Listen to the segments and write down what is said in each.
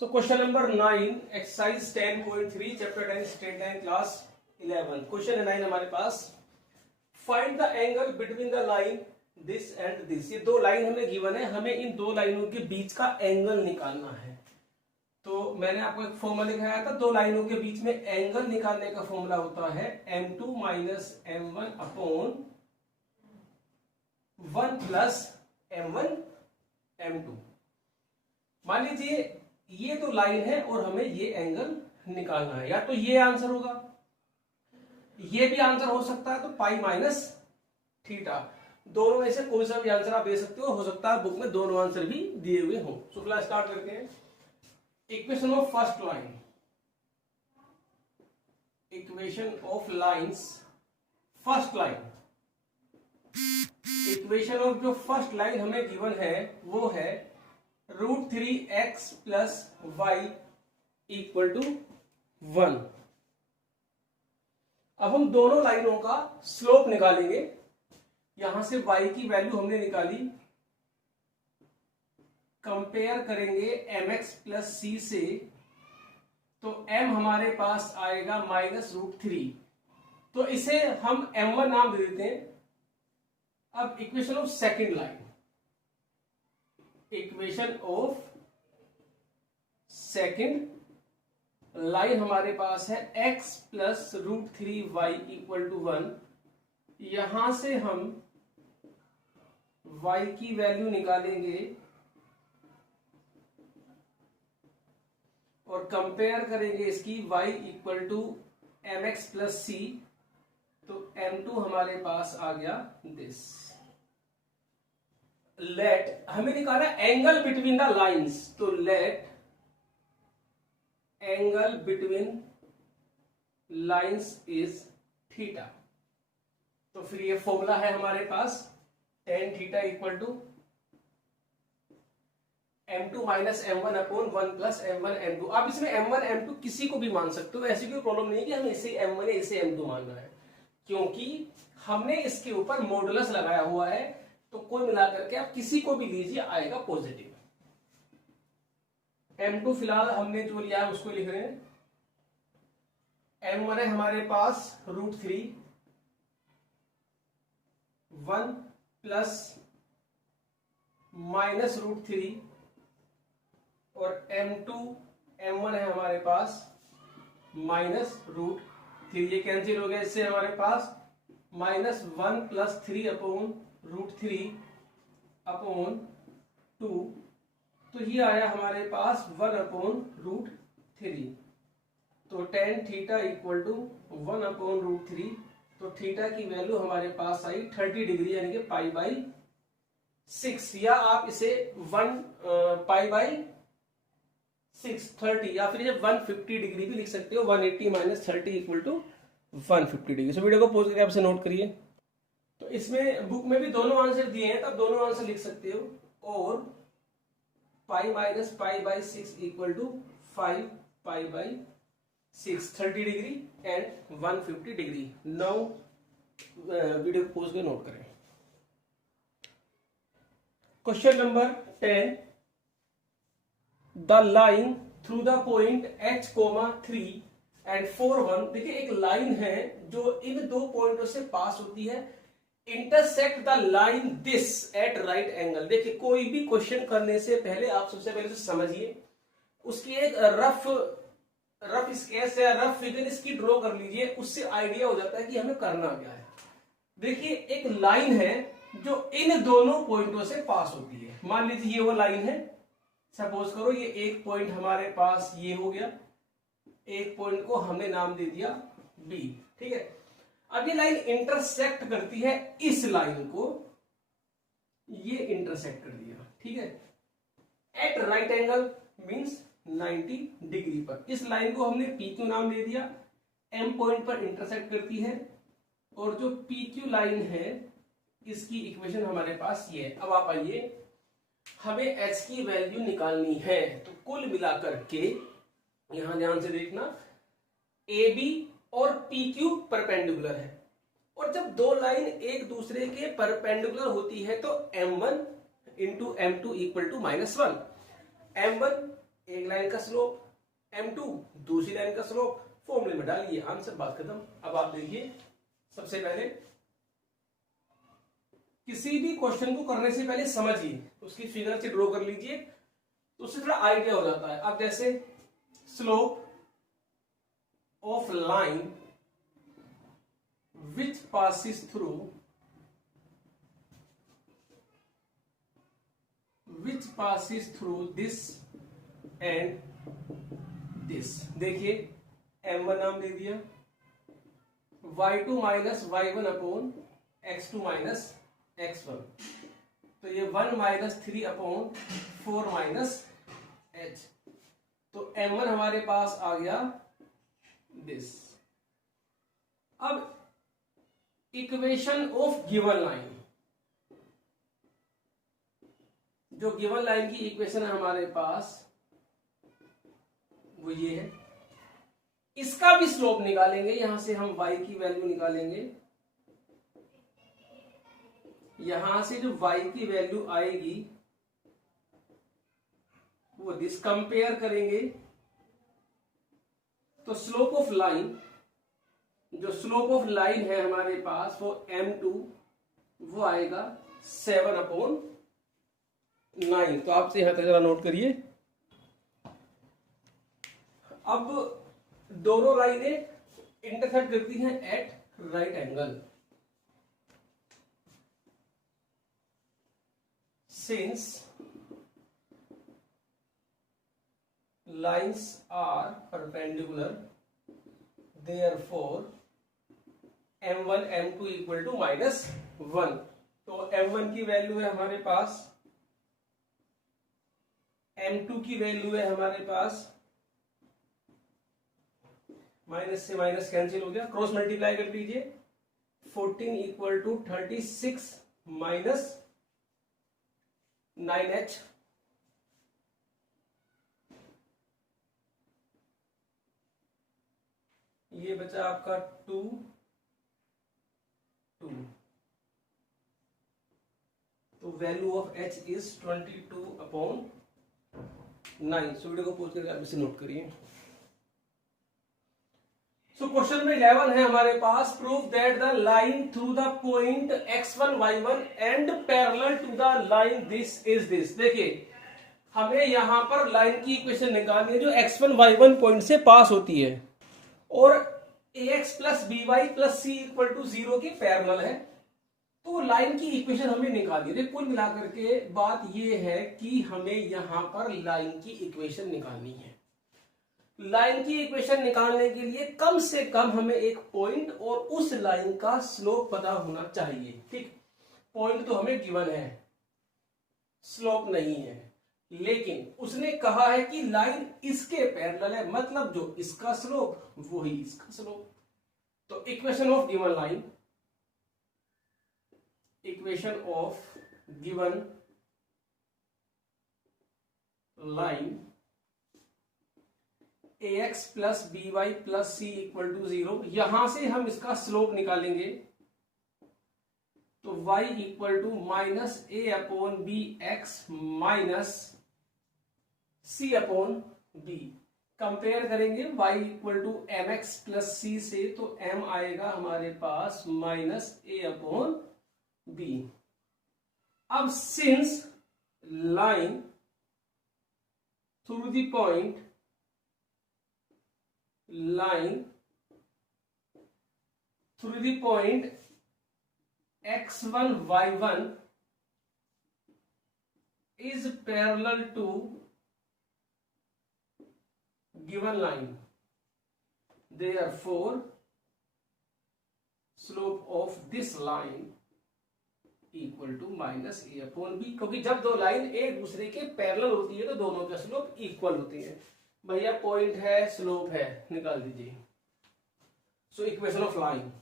So question number 9, exercise 10.3, chapter 10, straight line, class 11. Question 9 हमारे पास, find the angle between the line this and this. ये दो line हमें given है, हमें इन दो लाइनों के बीच का एंगल निकालना है। तो मैंने आपको एक फॉर्मूला लिखाया था, दो लाइनों के बीच में एंगल निकालने का फॉर्मूला होता है m2 minus m1 upon 1 plus m1 m2। मान लीजिए ये तो लाइन है और हमें ये एंगल निकालना है, या तो ये आंसर होगा, ये भी आंसर हो सकता है, तो पाई माइनस थीटा, दोनों में से कोई सा भी आंसर आप दे सकते हो सकता है बुक में दोनों आंसर भी दिए हुए हो। सो क्लास स्टार्ट करते हैं। Equation of first line, equation of lines first line, equation of जो फर्स्ट लाइन हमें गिवन है वो है √3x plus y equal to 1। अब हम दोनों लाइनों का स्लोप निकालेंगे। यहां से y की वैल्यू हमने निकाली, कंपेयर करेंगे mx प्लस c से, तो m हमारे पास आएगा -√3, तो इसे हम m1 नाम दे देते हैं। अब equation of second line, equation of second line हमारे पास है x plus √3y equal to 1। यहां से हम y की वैल्यू निकालेंगे और कंपेयर करेंगे इसकी y equal to mx plus c, तो m2 हमारे पास आ गया दिस। लेट हमें निकाला एंगल बिटवीन द लाइंस, तो let angle between lines is theta. तो फिर ये फॉर्मूला है हमारे पास tan theta equal to m2 minus m1 upon 1 plus m1 m2। आप इसमें m1 m2 किसी को भी मान सकते हो, ऐसी कोई प्रॉब्लम नहीं है कि हमें इसे m1 या इसे m2 मानना है, क्योंकि हमने इसके ऊपर मॉडुलस लगाया हुआ है, तो कोई मिलाकर के आप किसी को भी लीजिए आएगा पॉजिटिव। m2 फिलहाल हमने जो लिया है उसको लिख रहे हैं। m1 है हमारे पास √3, 1 प्लस -√3, और m1 है हमारे पास -√3। ये कैंसिल हो गया, इससे हमारे पास -1 प्लस 3 अपॉन √3 अपॉन 2, तो ये आया हमारे पास 1 अपॉन √3। तो tan theta equal to 1 upon √3, तो थीटा की वैल्यू हमारे पास आई 30 डिग्री, यानी कि π/6, या आप इसे 1 π/6 30, या फिर 150 डिग्री भी लिख सकते हो। 180 minus 30 equal to 150 degree. So video को पॉज करके आपसे नोट करिए। तो इसमें बुक में भी दोनों आंसर दिए हैं, तब दोनों आंसर लिख सकते हो। और pi minus π/6 equal to 5 π/6, 30 degree and 150 degree. Now video को पॉज करके नोट करें। Question number 10, the line through the point h,3 and 4, 1। देखिए एक लाइन है जो इन दो पॉइंटों से पास होती है, intersect the line this eight right angle. देखिए कोई भी क्वेश्चन करने से पहले आप सबसे पहले तो समझिए, उसकी एक रफ स्केच या रफ फिगर इसकी ड्रॉ कर लीजिए, उससे आइडिया हो जाता है कि हमें करना क्या है। देखिए एक लाइन है जो इन दोनों पॉइंटों से पास होती है। मान लीजिए ये वो लाइन है, सपोज करो ये एक पॉइंट हमारे पास ये हो गया, एक पॉइंट को हमने नाम दे दिया B, ठीक है। अब ये लाइन इंटरसेक्ट करती है इस लाइन को, ये इंटरसेक्ट कर दिया, ठीक है, at right angle means 90 degree पर। इस लाइन को हमने PQ नाम दे दिया, M पॉइंट पर इंटरसेक्ट करती है, और जो PQ लाइन है इसकी इक्वेशन हमारे पास ये है। अब आप आइए, हमें h की वैल्यू निकालनी है, तो कुल मिलाकर के यहां ध्यान से देखना, AB और PQ परपेंडिकुलर है, और जब दो लाइन एक दूसरे के परपेंडिकुलर होती है तो M1 into M2 equal to -1। M1 एक लाइन का स्लोप m2, दूसरी लाइन का स्लोप, फॉर्मूले में डालिए, आंसर, बात खत्म। अब आप देखिए, सबसे पहले किसी भी क्वेश्चन को करने से पहले समझिए, उसकी फिगर से ड्रॉ कर लीजिए, तो उससे थोड़ा आइडिया हो जाता है। अब जैसे slope of line which passes through this and this. देखिए m1 नाम दे दिया, y2 minus y1 upon x2 minus x1, तो ये 1 माइनस 3 अपॉन 4 माइनस h, तो m1 हमारे पास आ गया दिस। अब इक्वेशन ऑफ गिवन लाइन, जो गिवन लाइन की इक्वेशन है हमारे पास वो ये है, इसका भी स्लोप निकालेंगे। यहां से हम y की वैल्यू निकालेंगे, यहां से जो y की वैल्यू आएगी वो दिस, कंपेयर करेंगे तो स्लोप ऑफ लाइन, जो स्लोप ऑफ लाइन है हमारे पास वो m2, वो आएगा 7 अपॉन 9। तो आपसे यहां तक जरा नोट करिए। अब दोनों लाइनें इंटरसेक्ट करती हैं at right angle. Since lines are perpendicular, therefore m1 m2 equal to -1। तो m1 की वैल्यू है हमारे पास, m2 की वैल्यू है हमारे पास, माइनस से माइनस कैंसिल हो गया, क्रॉस मल्टीप्लाई कर दीजिए, 14 इक्वल टू 36 माइनस 9h, ये बचा आपका 2 2, तो value of h is 22 upon 9। So video को पॉज करके आप इसे नोट करिए। सो क्वेश्चन में 11 है हमारे पास, prove that the line through the point x1 y1 and parallel to the line this is this. देखिए हमें यहां पर लाइन की इक्वेशन निकालनी है जो x1 y1 पॉइंट से पास होती है और ax plus by plus c equal to 0 की पैरेलल है, तो लाइन की इक्वेशन हमें निकालनी है। कुल मिलाकर के बात ये है कि हमें यहां पर लाइन की इक्वेशन निकालनी है। लाइन की इक्वेशन निकालने के लिए कम से कम हमें एक पॉइंट और उस लाइन का स्लोप पता होना चाहिए। ठीक, पॉइंट तो हमें गिवन है, स्लोप नहीं है, लेकिन उसने कहा है कि लाइन इसके पैरेलल है, मतलब जो इसका स्लोप वही इसका स्लोप। तो equation of given line, equation of given line ax plus by plus c equal to 0, यहां से हम इसका स्लोप निकालेंगे, तो y equal to minus a upon b x minus c upon b। Compare करेंगे y equal to m x plus c से, तो m आएगा हमारे पास माइनस a अपॉन b। अब since line through the point x1 y1 is parallel to given line, therefore slope of this line equal to minus a upon b। क्योंकि जब दो line एक दूसरे के पैरेलल होती है तो दोनों का स्लोप इक्वल होती है। भैया पॉइंट है, स्लोप है, निकाल दीजिए। So equation of line,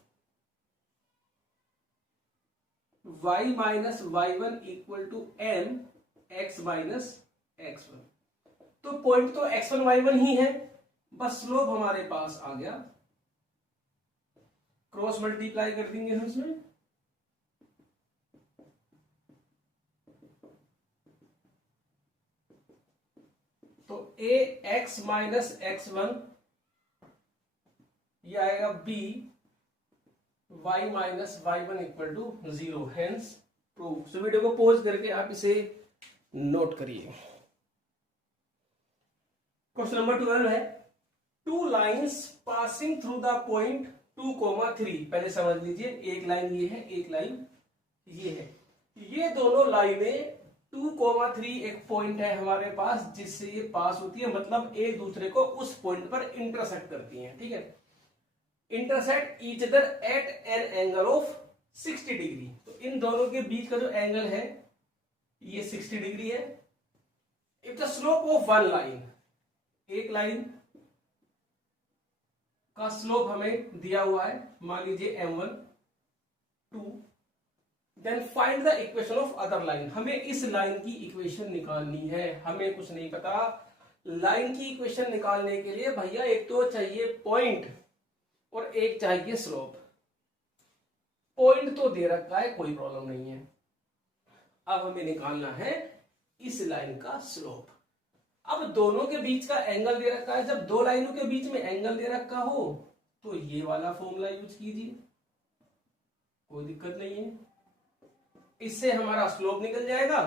y minus y1 equal to m x minus x1। तो पॉइंट तो x1 y1 ही है, बस स्लोप हमारे पास आ गया, क्रॉस मल्टीप्लाई कर देंगे हम इसमें, तो a x minus x one, ये आएगा b y minus y one equal to zero, hence prove. So video को पॉज करके आप इसे नोट करिए। क्वेश्चन नंबर 12 है, two lines passing through the point 2,3। पहले समझ लीजिए, एक लाइन ये है, एक लाइन ये है। ये दोनों लाइनें 2,3 एक पॉइंट है हमारे पास जिससे ये पास होती है, मतलब एक दूसरे को उस पॉइंट पर इंटरसेक्ट करती हैं। ठीक है, intersect each other at an angle of 60 degree. तो इन दोनों के बीच का जो एंगल है ये 60 डिग्री है। If the slope of one line, एक लाइन का स्लोप हमें दिया हुआ है, मान लीजिए m1 2, then find the equation of other line. हमें इस लाइन की इक्वेशन निकालनी है, हमें कुछ नहीं पता। लाइन की इक्वेशन निकालने के लिए भैया एक तो चाहिए पॉइंट और एक चाहिए स्लोप। पॉइंट तो दे रखा है, कोई प्रॉब्लम नहीं है। अब हमें निकालना है इस लाइन का स्लोप। अब दोनों के बीच का एंगल दे रखा है, जब दो लाइनों के बीच में एंगल दे रखा हो तो ये वाला फॉर्मूला यूज कीजिए, कोई दिक्कत नहीं है। इससे हमारा स्लोप निकल जाएगा,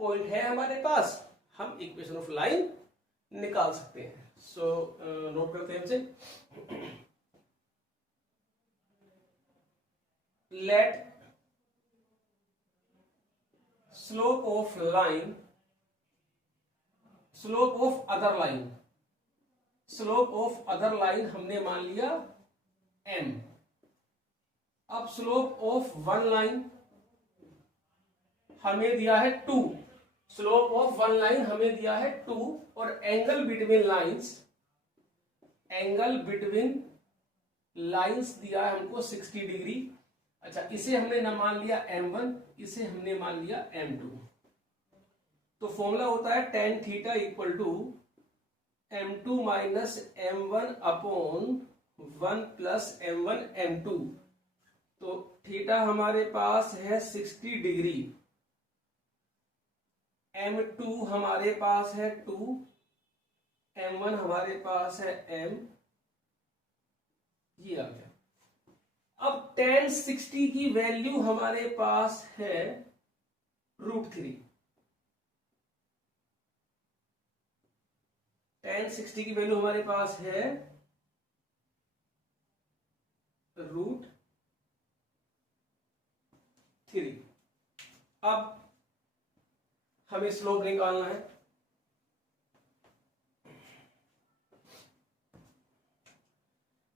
पॉइंट है हमारे पास, हम इक्वेशन ऑफ लाइन निकाल सकते हैं। सो नोट करते हैं हमसे, let slope of line, slope of other line, slope of other line हमने मान लिया m। अब स्लोप ऑफ वन लाइन हमें दिया है 2, स्लोप ऑफ वन लाइन हमें दिया है 2, और angle between lines, angle between lines दिया है हमको 60 डिग्री। अच्छा, इसे हमने न मान लिया m1, इसे हमने मान लिया m2। तो फॉर्मूला होता है tan theta equal to m2 minus m1 upon 1 plus m1 m2। तो थीटा हमारे पास है 60 डिग्री, m2 हमारे पास है 2, m1 हमारे पास है m, ये आ गया। अब tan 60 की वैल्यू हमारे पास है √3। tan 60 की वैल्यू हमारे पास है √3। अब हमें स्लोप निकालना है।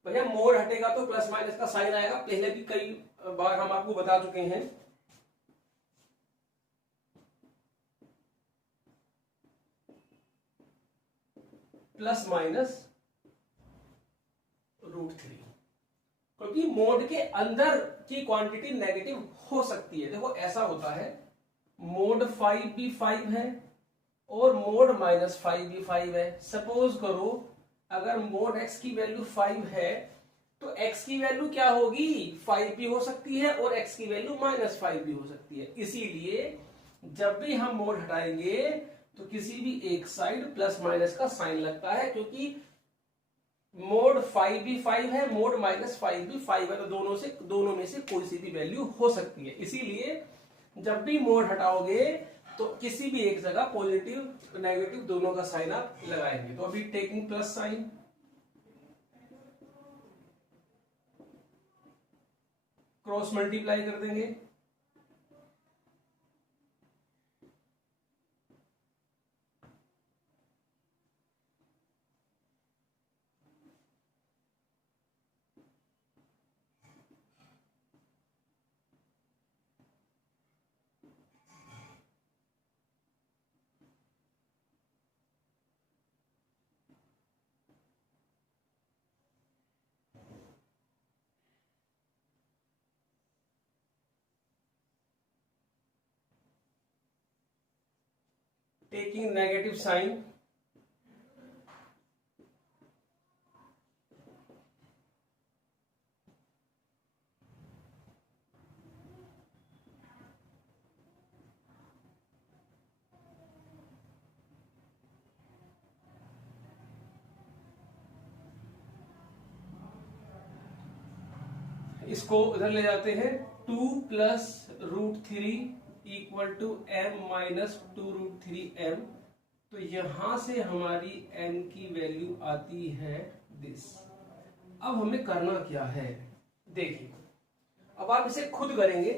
भैया मोड हटेगा तो प्लस माइनस का साइन आएगा, पहले भी कई बार हम आपको बता चुके हैं। प्लस माइनस √3, क्योंकि मोड के अंदर की क्वांटिटी नेगेटिव हो सकती है। देखो ऐसा होता है, मोड 5 भी 5 है और मोड -5 भी 5 है। सपोज करो अगर मोड x की वैल्यू 5 है तो x की वैल्यू क्या होगी, 5 भी हो सकती है और x की वैल्यू -5 भी हो सकती है। इसीलिए जब भी हम मोड हटाएंगे तो किसी भी एक साइड प्लस माइनस का साइन लगता है, क्योंकि मोड 5 भी 5 है, मोड -5 भी 5 है, तो दोनों में से कोई सी भी वैल्यू हो सकती है। इसीलिए जब भी मोड हटाओगे तो किसी भी एक जगह पॉजिटिव नेगेटिव दोनों का साइन आप लगाएंगे। तो अभी taking plus sign, cross multiply कर देंगे, टेकिंग नेगेटिव साइन, इसको इधर ले जाते हैं, 2 plus √3 equal to m minus 2√3m। तो यहां से हमारी m की वैल्यू आती है दिस। अब हमें करना क्या है, देखिए अब आप इसे खुद करेंगे,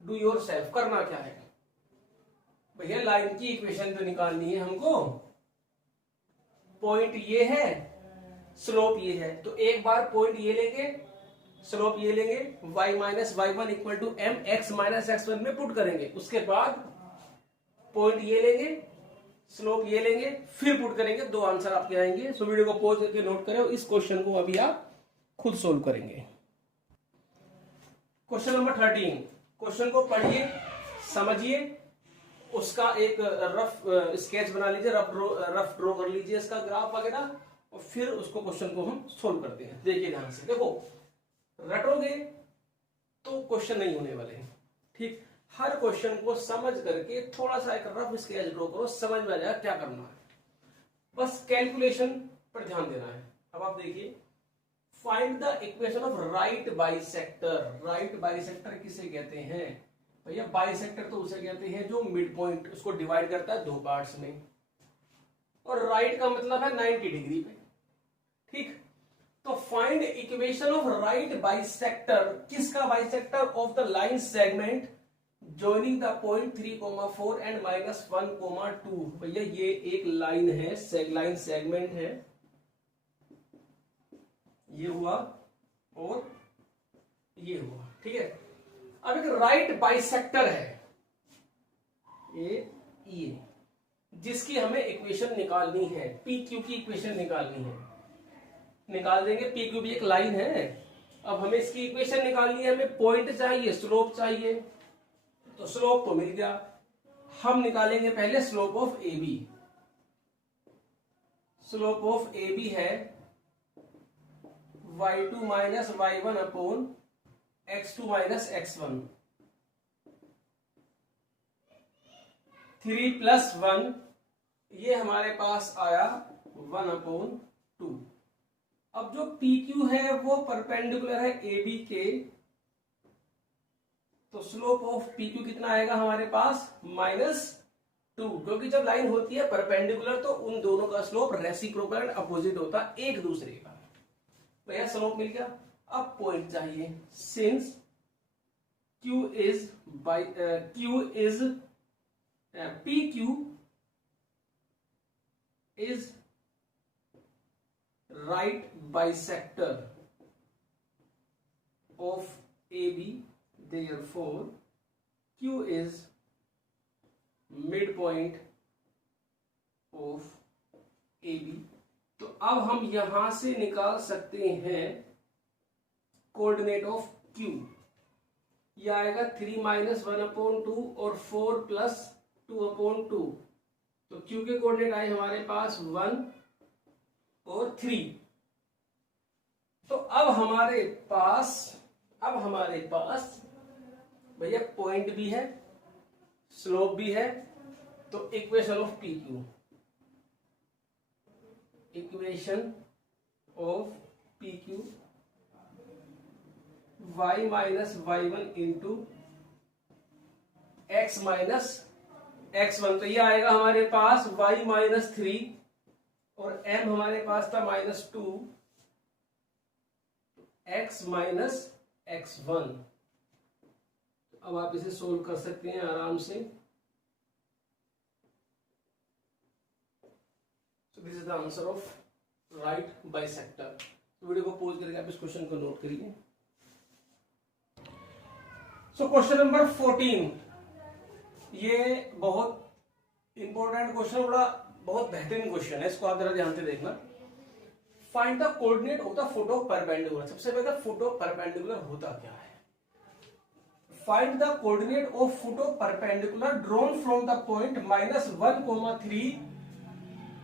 डू योर सेल्फ। करना क्या है भैया, लाइन की इक्वेशन तो निकालनी है हमको। पॉइंट ये है, स्लोप ये है, तो एक बार पॉइंट ये लेंगे, स्लोप ये लेंगे, y minus y1 equal to m x minus x1 में पुट करेंगे। उसके बाद पॉइंट ये लेंगे, स्लोप ये लेंगे, फिर पुट करेंगे, दो आंसर आपके आएंगे। सो वीडियो को पॉज करके नोट करें, इस क्वेश्चन को अभी आप खुद सोल्व करेंगे। क्वेश्चन नंबर 13, क्वेश्चन को पढ़िए, समझिए, उसका एक रफ स्केच बना लीजिए, रफ ड्रॉ कर लीजिए इसका ग्राफ वगैरह, और फिर उसको क्वेश्चन को हम सोल्व करते हैं। देखिए ध्यान से, देखो रटोगे तो क्वेश्चन नहीं होने वाले हैं, ठीक। हर क्वेश्चन को समझ करके थोड़ा सा एक रफ स्केच ड्रॉ करो, समझ में आ जाएगा क्या करना है। बस कैलकुलेशन पर ध्यान देना है। अब आप देखिए, find the equation of right bisector. Right bisector किसे कहते हैं भैया, बाइसेक्टर तो उसे कहते हैं जो मिड पॉइंट उसको डिवाइड करता है दो पार्ट्स में, और राइट का मतलब है 90 डिग्री पे, ठीक। तो find equation of right bisector, किसका bisector, of the line segment joining the point 3,4 and -1,2। भैया ये एक लाइन है, लाइन सेगमेंट है, ये हुआ और ये हुआ, ठीक है। अब एक राइट बाइसेक्टर है ये, जिसकी हमें इक्वेशन निकालनी है, पी क्यू की इक्वेशन निकालनी है। निकाल देंगे, पी क्यू भी एक लाइन है। अब हमें इसकी इक्वेशन निकालनी है, हमें पॉइंट चाहिए, स्लोप चाहिए, तो स्लोप तो मिल गया। हम निकालेंगे पहले slope of a b. Slope of a b है y2 minus y1 upon x2 minus x1। 3 plus 1, ये हमारे पास आया 1/2। अब जो PQ है वो परपेंडिकुलर है AB के, तो स्लोप ऑफ PQ कितना आएगा हमारे पास -2, क्योंकि जब लाइन होती है परपेंडिकुलर तो उन दोनों का स्लोप रेसिप्रोकल अपोजिट होता है एक दूसरे का। तो यह स्लोप मिल गया। अब पॉइंट चाहिए, since Q is PQ is right bisector of AB, therefore Q is midpoint of AB। तो अब हम यहां से निकाल सकते हैं कोऑर्डिनेट ऑफ Q। यह आएगा 3 माइनस 1/2 और 4 प्लस 2/2। तो Q के कोऑर्डिनेट आए हमारे पास 1 और 3। तो अब हमारे पास भैया पॉइंट भी है, स्लोप भी है, तो equation of PQ, equation of PQ y minus y1 into x minus x1। तो ये आएगा हमारे पास y माइनस 3 और m हमारे पास था -2, x माइनस x1। अब आप इसे सोल्व कर सकते हैं आराम से। So this is the answer of right bisector। Video को पॉज करके आप इस क्वेश्चन को नोट करिए। सो क्वेश्चन नंबर 14, ये बहुत इंपॉर्टेंट क्वेश्चन, बहुत बेहतरीन क्वेश्चन है, इसको आप जरा ध्यान से देखना। Find the coordinate of the foot of perpendicular. सबसे पहले फोटो परपेंडिकुलर होता क्या है। Find the coordinate of foot of perpendicular drawn from the point -1,3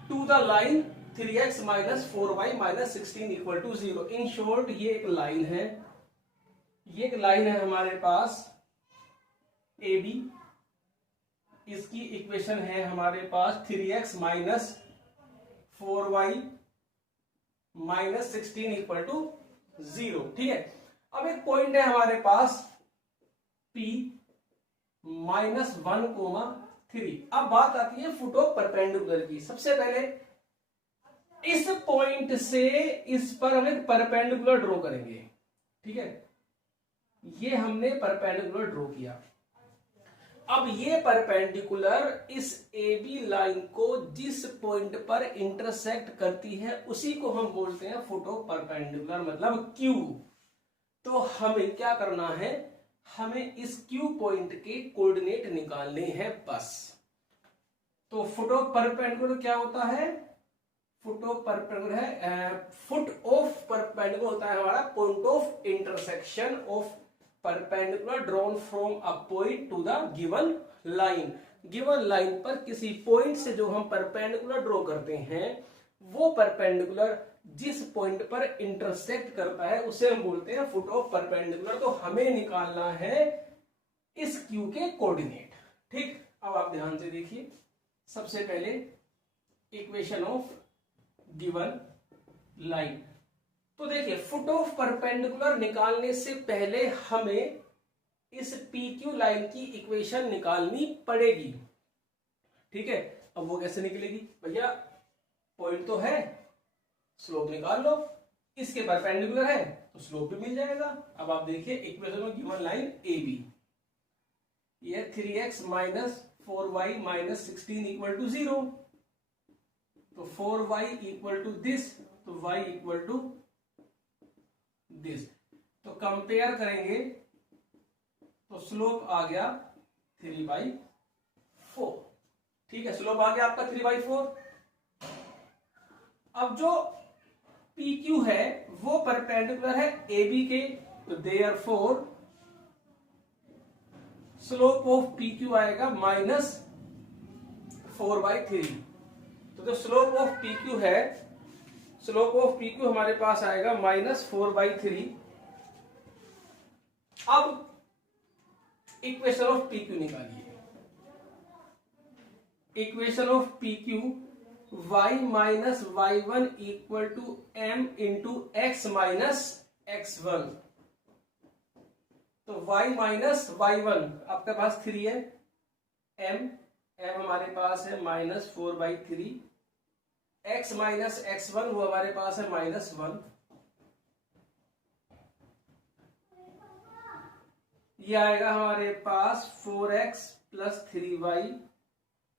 to the line 3x minus 4y minus 16 equal to 0। In short ये एक लाइन है, ये एक लाइन है हमारे पास AB। इसकी इक्वेशन है हमारे पास 3x minus 4y minus 16 equal to 0। ठीक है, अब एक पॉइंट है हमारे पास P -1,3। अब बात आती है फुट ऑफ परपेंडिकुलर की। सबसे पहले इस पॉइंट से इस पर हम एक परपेंडिकुलर ड्रॉ करेंगे। ठीक है, ये हमने परपेंडिकुलर ड्रॉ किया। अब ये परपेंडिकुलर इस AB लाइन को जिस पॉइंट पर इंटरसेक्ट करती है उसी को हम बोलते हैं फुट ऑफ परपेंडिकुलर, मतलब Q। तो हमें क्या करना है, हमें इस Q पॉइंट के कोऑर्डिनेट निकालने हैं बस। तो फुट ऑफ परपेंडिकुलर क्या होता है, फुट ऑफ परपेंडिकुलर है, फुट ऑफ परपेंडिकुलर होता है हमारा point of intersection of perpendicular drawn from a point two the given line. Given line पर किसी पॉइंट से जो हम परपेंडिकुलर ड्रॉ करते हैं, वो परपेंडिकुलर जिस पॉइंट पर इंटरसेक्ट करता है उसे हम बोलते हैं फुट ऑफ परपेंडिकुलर। तो हमें निकालना है इस Q के कोऑर्डिनेट। ठीक, अब आप ध्यान से देखिए, सबसे पहले इक्वेशन ऑफ गिवन लाइन। तो देखिए, फुट ऑफ परपेंडिकुलर निकालने से पहले हमें इस PQ लाइन की इक्वेशन निकालनी पड़ेगी। ठीक है, अब वो कैसे निकलेगी भैया, पॉइंट तो है, स्लोप निकाल लो, इसके परपेंडिकुलर है तो स्लोप भी मिल जाएगा। अब आप देखिए इक्वेशन में गिवन लाइन AB, ये 3x - 4y - 16 = 0। तो 4y = दिस, तो y = दिस। तो कंपेयर करेंगे तो स्लोप आ गया 3/4। ठीक है, स्लोप आ गया आपका 3/4। अब जो PQ है वो परपेंडिकुलर है AB के, तो देयरफॉर स्लोप ऑफ PQ आएगा -4/3। तो जो स्लोप ऑफ PQ है, स्लोप ऑफ PQ हमारे पास आएगा -4/3। अब इक्वेशन ऑफ PQ निकालिए। Equation of PQ y - y1 = m × x - x1। तो y - y1 आपके पास 3 है, m हमारे पास है -4/3, x - x1 वो हमारे पास है -1। ये आएगा हमारे पास 4x + 3y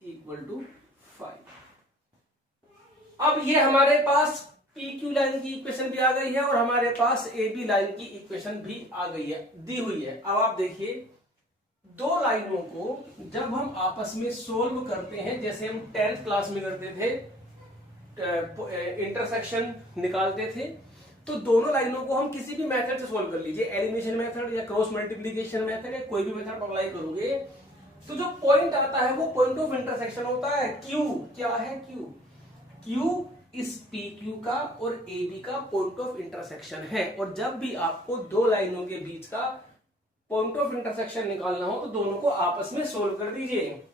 = 5। अब ये हमारे पास PQ लाइन की इक्वेशन भी आ गई है और हमारे पास AB लाइन की इक्वेशन भी आ गई है, दी हुई है। अब आप देखिए, दो लाइनों को जब हम आपस में सोल्व करते हैं, जैसे हम 10th क्लास में करते थे, इंटरसेक्शन निकालते थे, तो दोनों लाइनों को हम किसी भी मेथड से सोल्व कर लीजिए, एलिमिनेशन मेथड या क्रॉस मल्टीप्लिकेशन मेथड या कोई भी मेथड अप्लाई करोगे, तो जो पॉइंट आता है वो पॉइंट ऑफ इंटरसेक्शन होता है Q। क्या है Q इस PQ का और AB का पॉइंट ऑफ इंटरसेक्शन है। और जब भी आपको दो लाइनों के बीच का पॉइंट ऑफ इंटरसेक्शन निकालना हो तो दोनों को आपस में सोल्व कर दीजिए।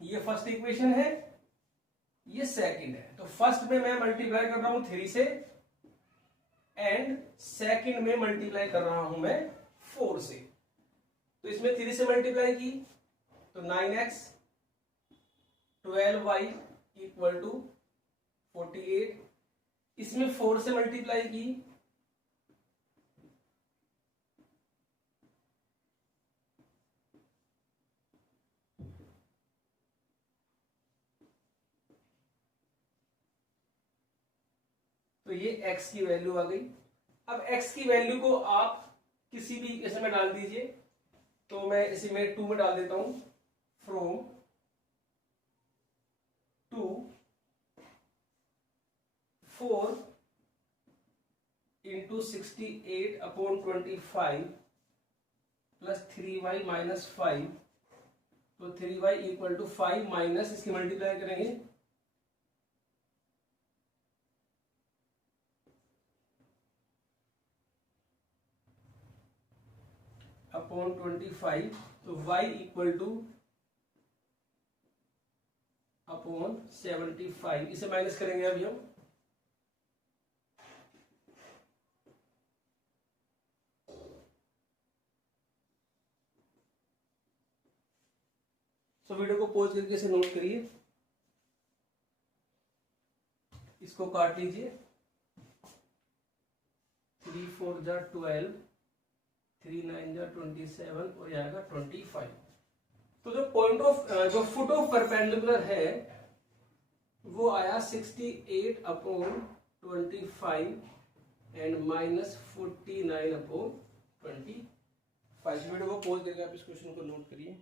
ये फर्स्ट इक्वेशन है, ये सेकंड है। तो फर्स्ट में मैं मल्टीप्लाई कर रहा हूं 3 से एंड सेकंड में मल्टीप्लाई कर रहा हूं मैं 4 से। तो इसमें 3 से मल्टीप्लाई की तो 9x, 12y = 48। इसमें 4 से मल्टीप्लाई की तो ये x की वैल्यू आ गई। अब x की वैल्यू को आप किसी भी इक्वेशन में डाल दीजिए। तो मैं इसी में 2 में डाल देता हूं, फ्रॉम 2 4 × 68/25 + 3y - 5। तो 3y = 5 माइनस इसकी मल्टीप्लाई करेंगे अपॉन 25। तो y = 75। इसे माइनस करेंगे अभी हम। सो वीडियो को पॉज करके इसे नोट करिए, इसको काट लीजिए। 3 4 जा 12, 3 9 जा 27 और ये आएगा 25। तो जो पॉइंट ऑफ जो फुट ऑफ परपेंडिकुलर है वो आया 68/25 एंड -49/25। वीडियो को पॉज करके आप इस क्वेश्चन को नोट करिए।